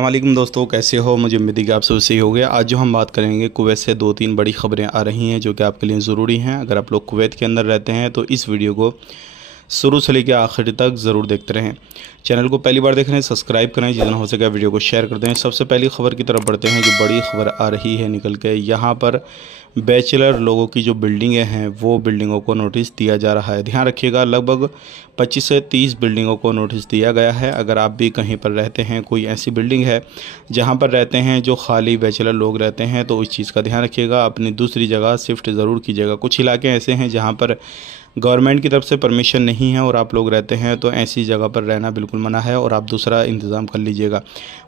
वालेकुम दोस्तों, कैसे हो? मुझे उम्मीद है कि आप सब सही हो गए। आज जो हम बात करेंगे, कुवैत से 2-3 बड़ी खबरें आ रही हैं जो कि आपके लिए ज़रूरी हैं। अगर आप लोग कुवैत के अंदर रहते हैं तो इस वीडियो को शुरू से लेकर आखिर तक ज़रूर देखते रहें। चैनल को पहली बार देख रहे हैं सब्सक्राइब करें, जितना हो सके वीडियो को शेयर कर दें। सबसे पहली खबर की तरफ बढ़ते हैं। जो बड़ी खबर आ रही है निकल के, यहाँ पर बैचलर लोगों की जो बिल्डिंगें हैं वो बिल्डिंगों को नोटिस दिया जा रहा है। ध्यान रखिएगा, लगभग 25 से 30 बिल्डिंगों को नोटिस दिया गया है। अगर आप भी कहीं पर रहते हैं, कोई ऐसी बिल्डिंग है जहां पर रहते हैं जो खाली बैचलर लोग रहते हैं, तो इस चीज़ का ध्यान रखिएगा, अपनी दूसरी जगह शिफ्ट ज़रूर कीजिएगा। कुछ इलाके ऐसे हैं जहां पर गवर्नमेंट की तरफ से परमिशन नहीं है और आप लोग रहते हैं, तो ऐसी जगह पर रहना बिल्कुल मना है और आप दूसरा इंतज़ाम कर लीजिएगा।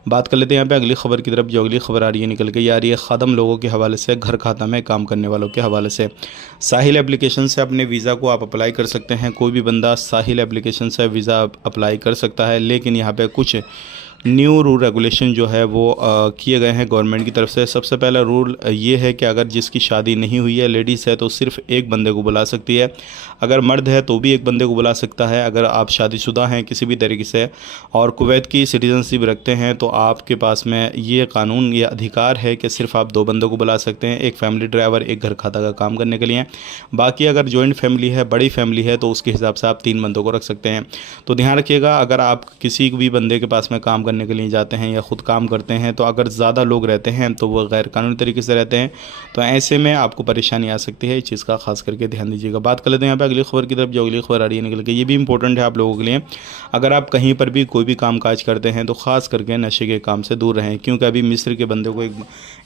बात कर लेते हैं यहाँ पे अगली खबर की तरफ। जो अगली खबर आ रही है निकल के, आ रही है खादम लोगों के हवाले से, घर खाता में काम करने वालों के हवाले से। साहिल एप्लीकेशन से अपने वीज़ा को आप अप्लाई कर सकते हैं। कोई भी बंदा साहिल एप्लीकेशन से वीज़ा अप्लाई कर सकता है, लेकिन यहाँ पे कुछ न्यू रूल रेगुलेशन जो है वो किए गए हैं गवर्नमेंट की तरफ से। सबसे पहला रूल ये है कि अगर जिसकी शादी नहीं हुई है, लेडीज़ है, तो सिर्फ एक बंदे को बुला सकती है। अगर मर्द है तो भी एक बंदे को बुला सकता है। अगर आप शादीशुदा हैं किसी भी तरीके से और कुवैत की सिटीजनशिप रखते हैं, तो आपके पास में ये कानून, ये अधिकार है कि सिर्फ आप 2 बंदों को बुला सकते हैं, एक फैमिली ड्राइवर, एक घर खाता का काम करने के लिए। बाकी अगर जॉइंट फैमिली है, बड़ी फैमिली है, तो उसके हिसाब से आप 3 बंदों को रख सकते हैं। तो ध्यान रखिएगा, अगर आप किसी भी बंदे के पास में काम करने के लिए जाते हैं या ख़ुद काम करते हैं, तो अगर ज़्यादा लोग रहते हैं तो वो गैर कानूनी तरीके से रहते हैं, तो ऐसे में आपको परेशानी आ सकती है। इस चीज़ का खास करके ध्यान दीजिएगा। बात कर लेते हैं यहाँ पे अगली खबर की तरफ। जो अगली खबर आ रही है निकल के, ये भी इंपॉर्टेंट है आप लोगों के लिए। अगर आप कहीं पर भी कोई भी काम काज करते हैं तो ख़ास करके नशे के काम से दूर रहें, क्योंकि अभी मिस्र के बंदे को एक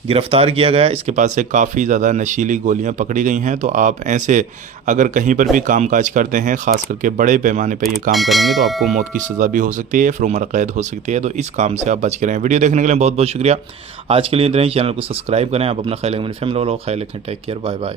गिरफ़्तार किया गया है। इसके पास से काफ़ी ज़्यादा नशीली गोलियाँ पकड़ी गई हैं। तो आप ऐसे अगर कहीं पर भी काम काज करते हैं, ख़ास करके बड़े पैमाने पर ये काम करेंगे, तो आपको मौत की सज़ा भी हो सकती है, फिर उम्र कैद हो सकती है। तो इस काम से आप बच के रहें। वीडियो देखने के लिए बहुत बहुत शुक्रिया। आज के लिए इतना ही। चैनल को सब्सक्राइब करें। आप अपना ख्याल रखें, अपनी फैमिली वालों का ख्याल रखें। Take care, bye bye.